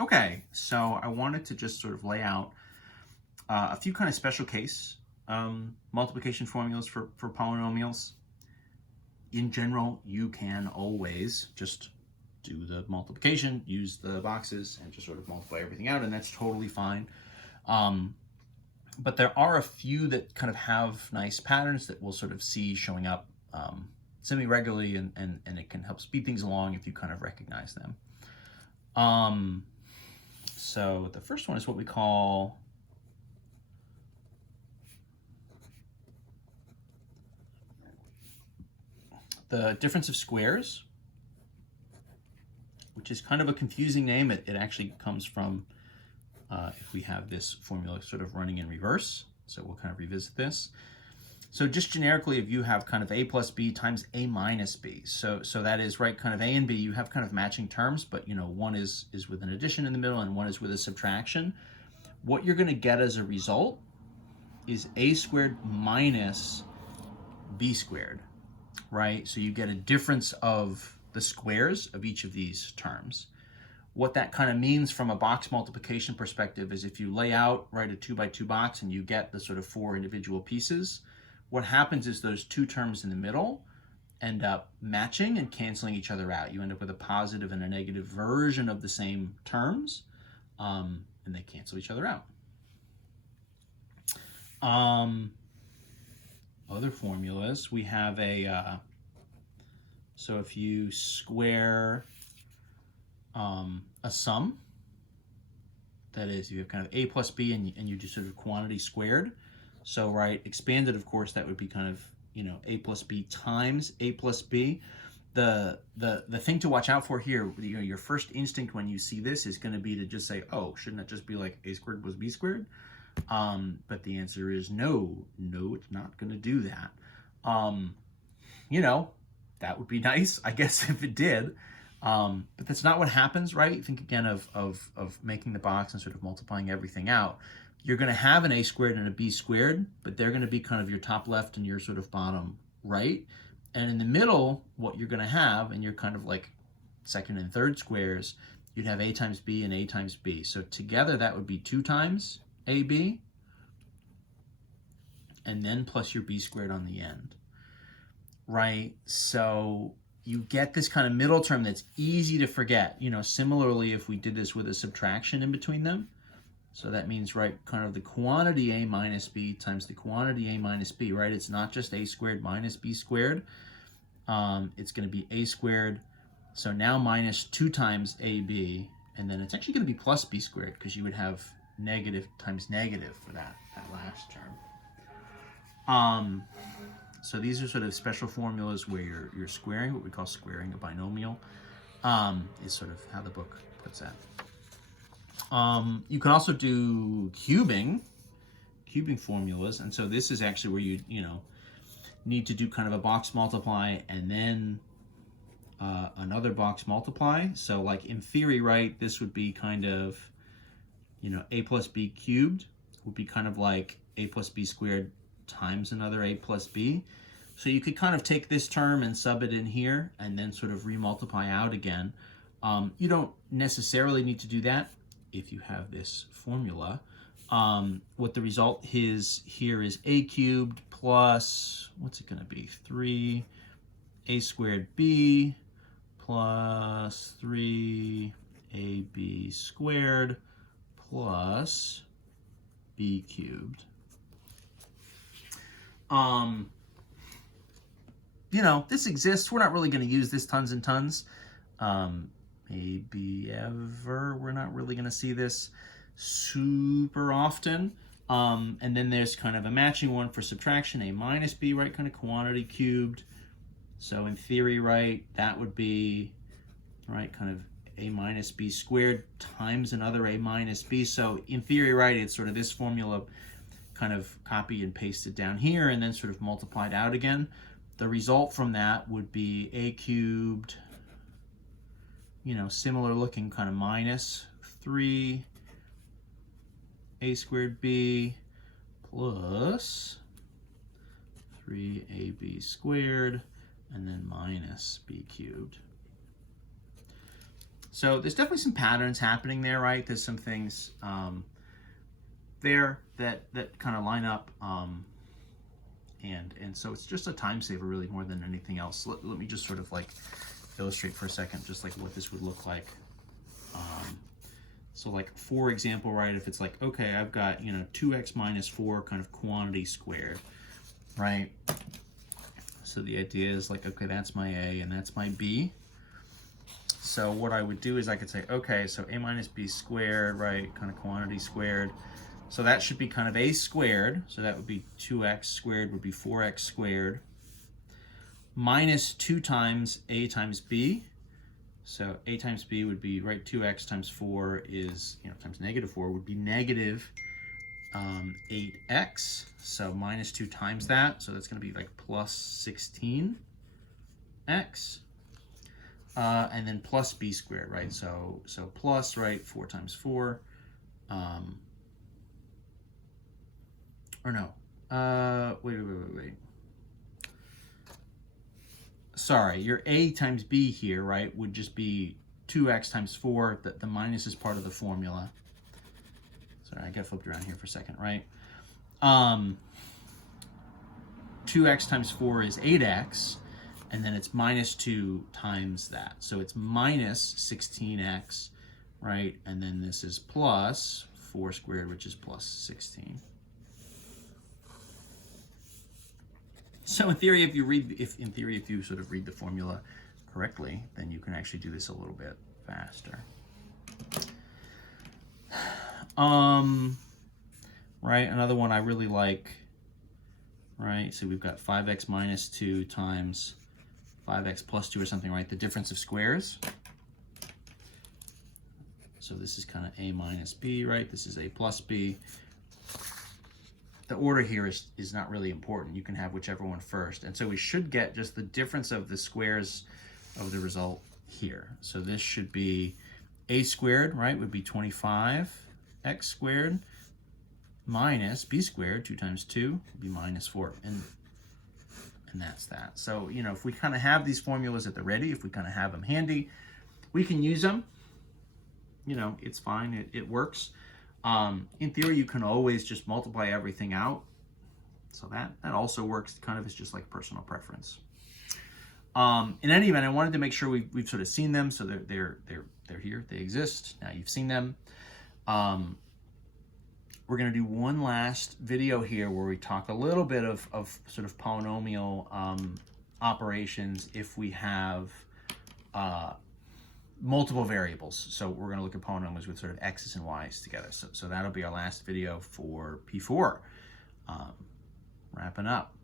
Okay, so I wanted to just sort of lay out a few kind of special case multiplication formulas for polynomials. In general, you can always just do the multiplication, use the boxes, and just sort of multiply everything out, and that's totally fine. But there are a few that kind of have nice patterns that we'll sort of see showing up semi-regularly, and it can help speed things along if you kind of recognize them. So the first one is what we call the difference of squares, which is kind of a confusing name. It actually comes from if we have this formula sort of running in reverse. So we'll kind of revisit this. So just generically, if you have kind of a plus b times a minus b, so that is right, kind of a and b, you have kind of matching terms, but you know, one is with an addition in the middle and one is with a subtraction. What you're going to get as a result is a squared minus b squared, right? So you get a difference of the squares of each of these terms. What that kind of means from a box multiplication perspective is if you lay out, right, a 2 by 2 box and you get the sort of 4 individual pieces, what happens is those two terms in the middle end up matching and canceling each other out. You end up with a positive and a negative version of the same terms, and they cancel each other out. Other formulas, we have a, so if you square a sum, that is, you have kind of a plus b and you do sort of quantity squared. So, right, expanded, of course, that would be kind of, you know, a plus b times a plus b. The thing to watch out for here, you know, your first instinct when you see this is going to be to just say, oh, shouldn't that just be like a squared plus b squared? But the answer is no, it's not going to do that. You know, that would be nice, I guess, if it did. But that's not what happens, right? Think again of making the box and sort of multiplying everything out. You're going to have an a squared and a b squared, but they're going to be kind of your top left and your sort of bottom right. And in the middle, what you're going to have, and you're kind of like second and third squares, you'd have a times b and a times b. So together that would be 2 times ab, and then plus your b squared on the end, right? So you get this kind of middle term that's easy to forget. You know, similarly, if we did this with a subtraction in between them, so that means, right, kind of the quantity a minus b times the quantity a minus b, right? It's not just a squared minus b squared. It's going to be a squared. So now minus 2 times ab, and then it's actually going to be plus b squared because you would have negative times negative for that last term. So these are sort of special formulas where you're squaring, what we call squaring a binomial, is sort of how the book puts that. You can also do cubing formulas, and so this is actually where you know, need to do kind of a box multiply and then another box multiply. So like in theory, right, this would be kind of, you know, a plus b cubed would be kind of like a plus b squared times another a plus b. So you could kind of take this term and sub it in here and then sort of remultiply out again. You don't necessarily need to do that if you have this formula. What the result is here is a cubed plus, what's it going to be, 3 a squared b plus 3 ab squared plus b cubed. You know, this exists. We're not really going to use this tons and tons. Maybe ever. We're not really going to see this super often. And then there's kind of a matching one for subtraction, a minus b, right, kind of quantity cubed. So in theory, right, that would be, right, kind of a minus b squared times another a minus b. So in theory, right, it's sort of this formula kind of copy and pasted down here and then sort of multiplied out again. The result from that would be a cubed, you know, similar looking, kind of minus 3 a squared b plus 3ab squared, and then minus b cubed. So there's definitely some patterns happening there, right? There's some things there that kind of line up. And so it's just a time saver really more than anything else. Let me just sort of like illustrate for a second, just like what this would look like. So like, for example, right, if it's like, okay, I've got, 2x minus 4 kind of quantity squared, right? So the idea is like, okay, that's my A and that's my B. So what I would do is I could say, okay, so A minus B squared, right, kind of quantity squared. So that should be kind of A squared. So that would be 2x squared would be 4x squared minus 2 times A times B. So A times B would be, right, 2x times 4 is, times negative 4 would be negative 8x. So minus 2 times that. So that's going to be like plus 16x. And then plus B squared, right? So plus, right, 4 times 4. Or no. Wait. Sorry, your A times B here, right, would just be 2x times 4. The minus is part of the formula. Sorry, I got flipped around here for a second, right? 2x times 4 is 8x, and then it's minus 2 times that. So it's minus 16x, right? And then this is plus 4 squared, which is plus 16. So in theory, if you sort of read the formula correctly, then you can actually do this a little bit faster. Right, another one I really like, right? So we've got 5x minus 2 times 5x plus 2 or something, right? The difference of squares. So this is kind of A minus B, right? This is A plus B. The order here is not really important. You can have whichever one first. And so we should get just the difference of the squares of the result here. So this should be A squared, right, would be 25x squared minus B squared, 2 times 2, would be minus 4. And that's that. So, if we kind of have these formulas at the ready, if we kind of have them handy, we can use them. It's fine. It works. In theory, you can always just multiply everything out. So that also works kind of as just like personal preference. In any event, I wanted to make sure we've sort of seen them. So they're here. They exist. Now you've seen them. We're going to do one last video here where we talk a little bit of sort of polynomial operations if we have multiple variables. So we're going to look at polynomials with sort of x's and y's together. So that'll be our last video for P4. Wrapping up.